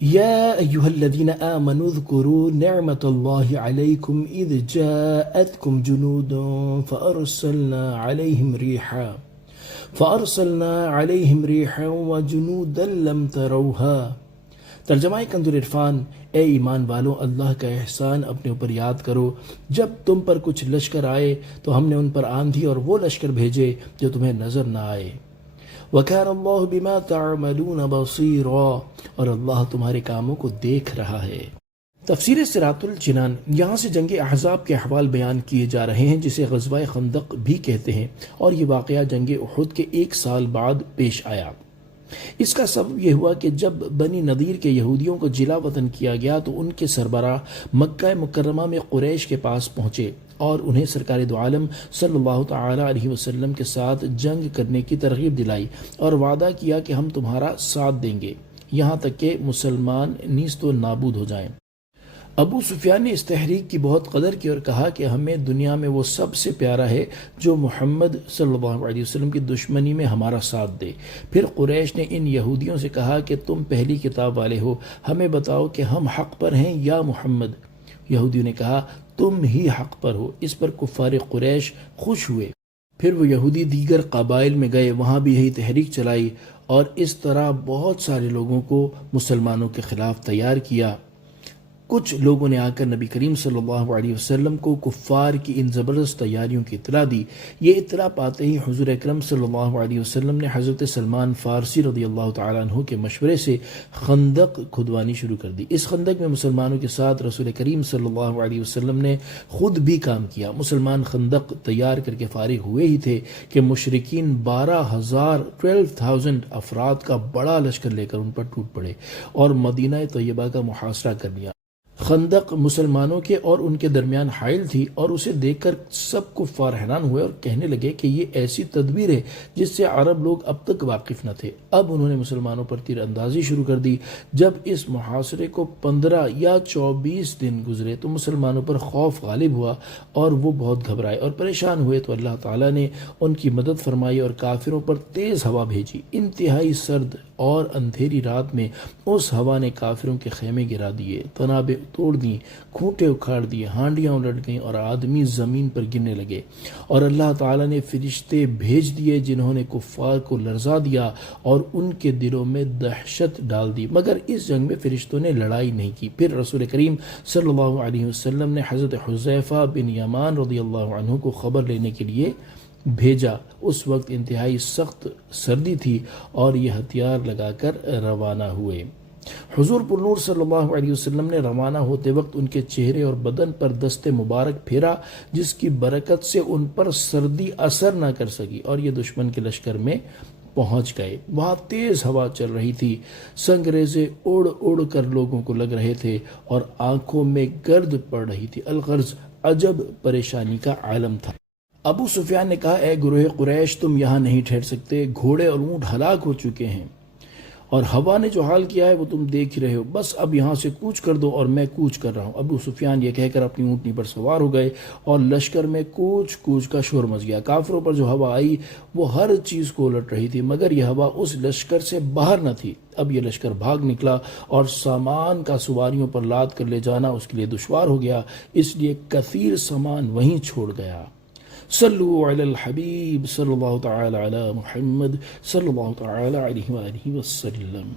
يا أيها الذين آمنوا اذكروا نعمة الله عليكم إذ جاءتكم جنود فأرسلنا عليهم ريحا وجنودا لم تروها۔ ترجمہ کنز عرفان: اے ایمان والو، اللہ کا احسان اپنے اوپر یاد کرو، جب تم پر کچھ لشکر آئے تو ہم نے ان پر آندھی اور وہ لشکر بھیجے جو تمہیں نظر نہ آئے۔ وَكَانَ اللَّهُ بِمَا تَعْمَلُونَ بَصِيرًا، اور اللہ تمہارے کاموں کو دیکھ رہا ہے۔ تفسیر سرات الجنان، یہاں سے جنگ احزاب کے احوال بیان کیے جا رہے ہیں جسے غزوہ خندق بھی کہتے ہیں، اور یہ واقعہ جنگ احد کے 1 سال بعد پیش آیا۔ اس کا سبب یہ ہوا کہ جب بنی نذیر کے یہودیوں کو جلا وطن کیا گیا تو ان کے سربراہ مکہ مکرمہ میں قریش کے پاس پہنچے اور انہیں سرکار دو عالم صلی اللہ تعالی علیہ وسلم کے ساتھ جنگ کرنے کی ترغیب دلائی اور وعدہ کیا کہ ہم تمہارا ساتھ دیں گے یہاں تک کہ مسلمان نیست و نابود ہو جائیں۔ ابو سفیان نے اس تحریک کی بہت قدر کی اور کہا کہ ہمیں دنیا میں وہ سب سے پیارا ہے جو محمد صلی اللہ علیہ وسلم کی دشمنی میں ہمارا ساتھ دے۔ پھر قریش نے ان یہودیوں سے کہا کہ تم پہلی کتاب والے ہو، ہمیں بتاؤ کہ ہم حق پر ہیں یا محمد؟ یہودیوں نے کہا تم ہی حق پر ہو۔ اس پر کفار قریش خوش ہوئے۔ پھر وہ یہودی دیگر قبائل میں گئے، وہاں بھی یہی تحریک چلائی اور اس طرح بہت سارے لوگوں کو مسلمانوں کے خلاف تیار کیا۔ کچھ لوگوں نے آ کر نبی کریم صلی اللہ علیہ وسلم کو کفار کی ان زبردست تیاریوں کی اطلاع دی۔ یہ اطلاع پاتے ہی حضور اکرم صلی اللہ علیہ وسلم نے حضرت سلمان فارسی رضی اللہ تعالیٰ عنہ کے مشورے سے خندق کھدوانی شروع کر دی۔ اس خندق میں مسلمانوں کے ساتھ رسول کریم صلی اللہ علیہ وسلم نے خود بھی کام کیا۔ مسلمان خندق تیار کر کے فارغ ہوئے ہی تھے کہ مشرکین 12,000 افراد کا بڑا لشکر لے کر ان پر ٹوٹ پڑے اور مدینہ طیبہ کا محاصرہ کر لیا۔ خندق مسلمانوں کے اور ان کے درمیان حائل تھی اور اسے دیکھ کر سب کفار حیران ہوئے اور کہنے لگے کہ یہ ایسی تدبیر ہے جس سے عرب لوگ اب تک واقف نہ تھے۔ اب انہوں نے مسلمانوں پر تیر اندازی شروع کر دی۔ جب اس محاصرے کو 15 یا 24 دن گزرے تو مسلمانوں پر خوف غالب ہوا اور وہ بہت گھبرائے اور پریشان ہوئے، تو اللہ تعالیٰ نے ان کی مدد فرمائی اور کافروں پر تیز ہوا بھیجی۔ انتہائی سرد اور اندھیری رات میں اس ہوا نے کافروں کے خیمے گرا دیے، تنابیں توڑ دیں، کھوٹے اکھاڑ دیے، ہانڈیاں الٹ گئیں اور آدمی زمین پر گرنے لگے۔ اور اللہ تعالیٰ نے فرشتے بھیج دیے جنہوں نے کفار کو لرزا دیا اور ان کے دلوں میں دہشت ڈال دی، مگر اس جنگ میں فرشتوں نے لڑائی نہیں کی۔ پھر رسول کریم صلی اللہ علیہ وسلم نے حضرت حذیفہ بن یمان رضی اللہ عنہ کو خبر لینے کے لیے بھیجا۔ اس وقت انتہائی سخت سردی تھی اور یہ ہتھیار لگا کر روانہ ہوئے۔ حضور پر نور صلی اللہ علیہ وسلم نے روانہ ہوتے وقت ان کے چہرے اور بدن پر دست مبارک پھیرا جس کی برکت سے ان پر سردی اثر نہ کر سکی اور یہ دشمن کے لشکر میں پہنچ گئے۔ وہاں تیز ہوا چل رہی تھی، سنگریزے اڑ اڑ کر لوگوں کو لگ رہے تھے اور آنکھوں میں گرد پڑ رہی تھی۔ الغرض عجب پریشانی کا عالم تھا۔ ابو سفیان نے کہا اے گروہ قریش، تم یہاں نہیں ٹھہر سکتے، گھوڑے اور اونٹ ہلاک ہو چکے ہیں اور ہوا نے جو حال کیا ہے وہ تم دیکھ ہی رہے ہو، بس اب یہاں سے کوچ کر دو اور میں کوچ کر رہا ہوں۔ ابو سفیان یہ کہہ کر اپنی اونٹنی پر سوار ہو گئے اور لشکر میں کوچ کوچ کا شور مچ گیا۔ کافروں پر جو ہوا آئی وہ ہر چیز کو الٹ رہی تھی، مگر یہ ہوا اس لشکر سے باہر نہ تھی۔ اب یہ لشکر بھاگ نکلا اور سامان کا سواریوں پر لاد کر لے جانا اس کے لیے دشوار ہو گیا، اس لیے کثیر سامان وہیں چھوڑ گیا۔ صلو علی الحبیب صلی اللہ تعالی علی محمد صلی اللہ تعالی علیہ وآلہ وسلم۔